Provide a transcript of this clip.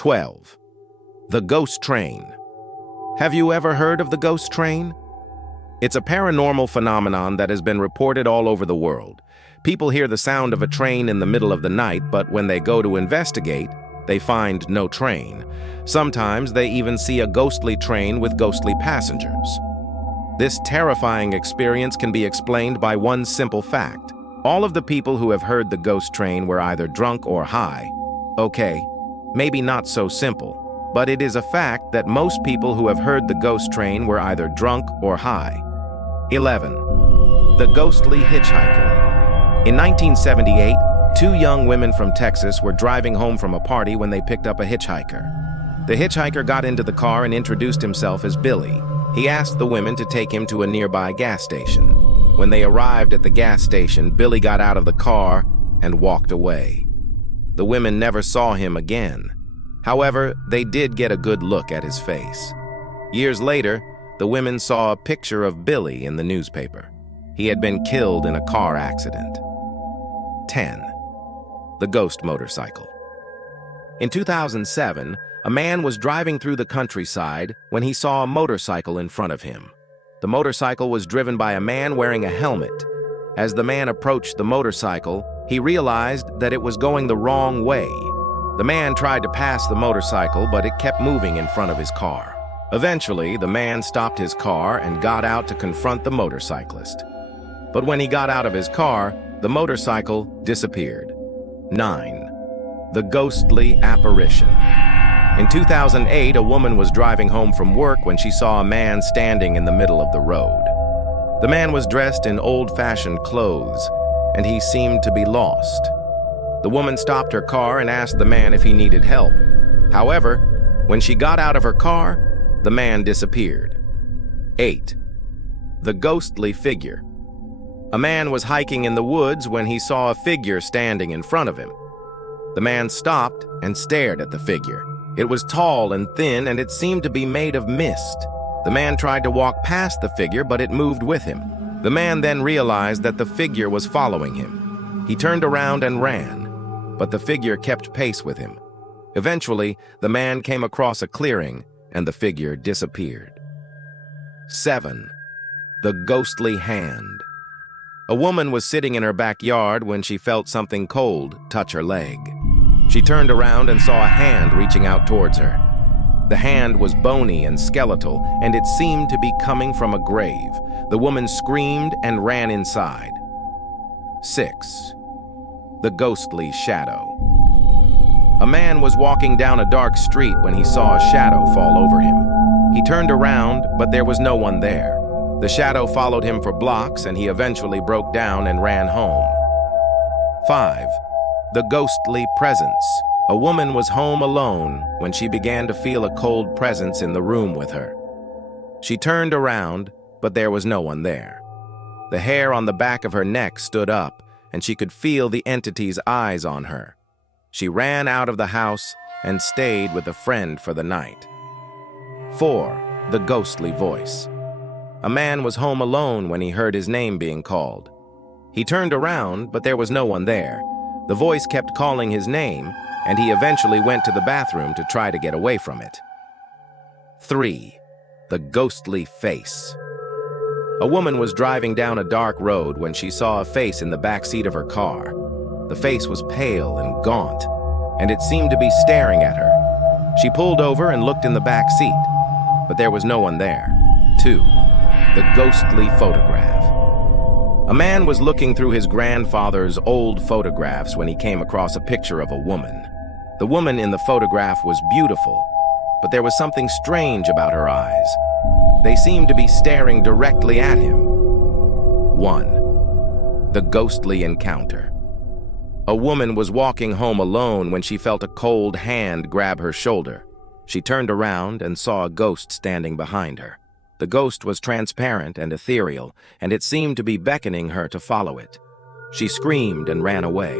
12. The ghost train. Have you ever heard of the ghost train? It's a paranormal phenomenon that has been reported all over the world. People hear the sound of a train in the middle of the night, but when they go to investigate, they find no train. Sometimes they even see a ghostly train with ghostly passengers. This terrifying experience can be explained by one simple fact. All of the people who have heard the ghost train were either drunk or high. Okay, maybe not so simple, but it is a fact that most people who have heard the ghost train were either drunk or high. 11. The ghostly hitchhiker. In 1978, two young women from Texas were driving home from a party when they picked up a hitchhiker. The hitchhiker got into the car and introduced himself as Billy. He asked the women to take him to a nearby gas station. When they arrived at the gas station, Billy got out of the car and walked away. The women never saw him again. However, they did get a good look at his face. Years later, the women saw a picture of Billy in the newspaper. He had been killed in a car accident. 10. The ghost motorcycle. In 2007, a man was driving through the countryside when he saw a motorcycle in front of him. The motorcycle was driven by a man wearing a helmet. As the man approached the motorcycle, he realized that it was going the wrong way. The man tried to pass the motorcycle, but it kept moving in front of his car. Eventually, the man stopped his car and got out to confront the motorcyclist. But when he got out of his car, the motorcycle disappeared. 9. The ghostly apparition. In 2008, a woman was driving home from work when she saw a man standing in the middle of the road. The man was dressed in old-fashioned clothes, and he seemed to be lost. The woman stopped her car and asked the man if he needed help. However, when she got out of her car, the man disappeared. 8. The ghostly figure. A man was hiking in the woods when he saw a figure standing in front of him. The man stopped and stared at the figure. It was tall and thin, and it seemed to be made of mist. The man tried to walk past the figure, but it moved with him. The man then realized that the figure was following him. He turned around and ran, but the figure kept pace with him. Eventually, the man came across a clearing, and the figure disappeared. 7. The ghostly hand. A woman was sitting in her backyard when she felt something cold touch her leg. She turned around and saw a hand reaching out towards her. The hand was bony and skeletal, and it seemed to be coming from a grave. The woman screamed and ran inside. 6. The ghostly shadow. A man was walking down a dark street when he saw a shadow fall over him. He turned around, but there was no one there. The shadow followed him for blocks, and he eventually broke down and ran home. 5. The ghostly presence. A woman was home alone when she began to feel a cold presence in the room with her. She turned around, but there was no one there. The hair on the back of her neck stood up, and she could feel the entity's eyes on her. She ran out of the house and stayed with a friend for the night. 4. The ghostly voice. A man was home alone when he heard his name being called. He turned around, but there was no one there. The voice kept calling his name, and he eventually went to the bathroom to try to get away from it. 3. The ghostly face. A woman was driving down a dark road when she saw a face in the back seat of her car. The face was pale and gaunt, and it seemed to be staring at her. She pulled over and looked in the back seat, but there was no one there. 2. The ghostly photograph. A man was looking through his grandfather's old photographs when he came across a picture of a woman. The woman in the photograph was beautiful, but there was something strange about her eyes. They seemed to be staring directly at him. 1. The ghostly encounter. A woman was walking home alone when she felt a cold hand grab her shoulder. She turned around and saw a ghost standing behind her. The ghost was transparent and ethereal, and it seemed to be beckoning her to follow it. She screamed and ran away.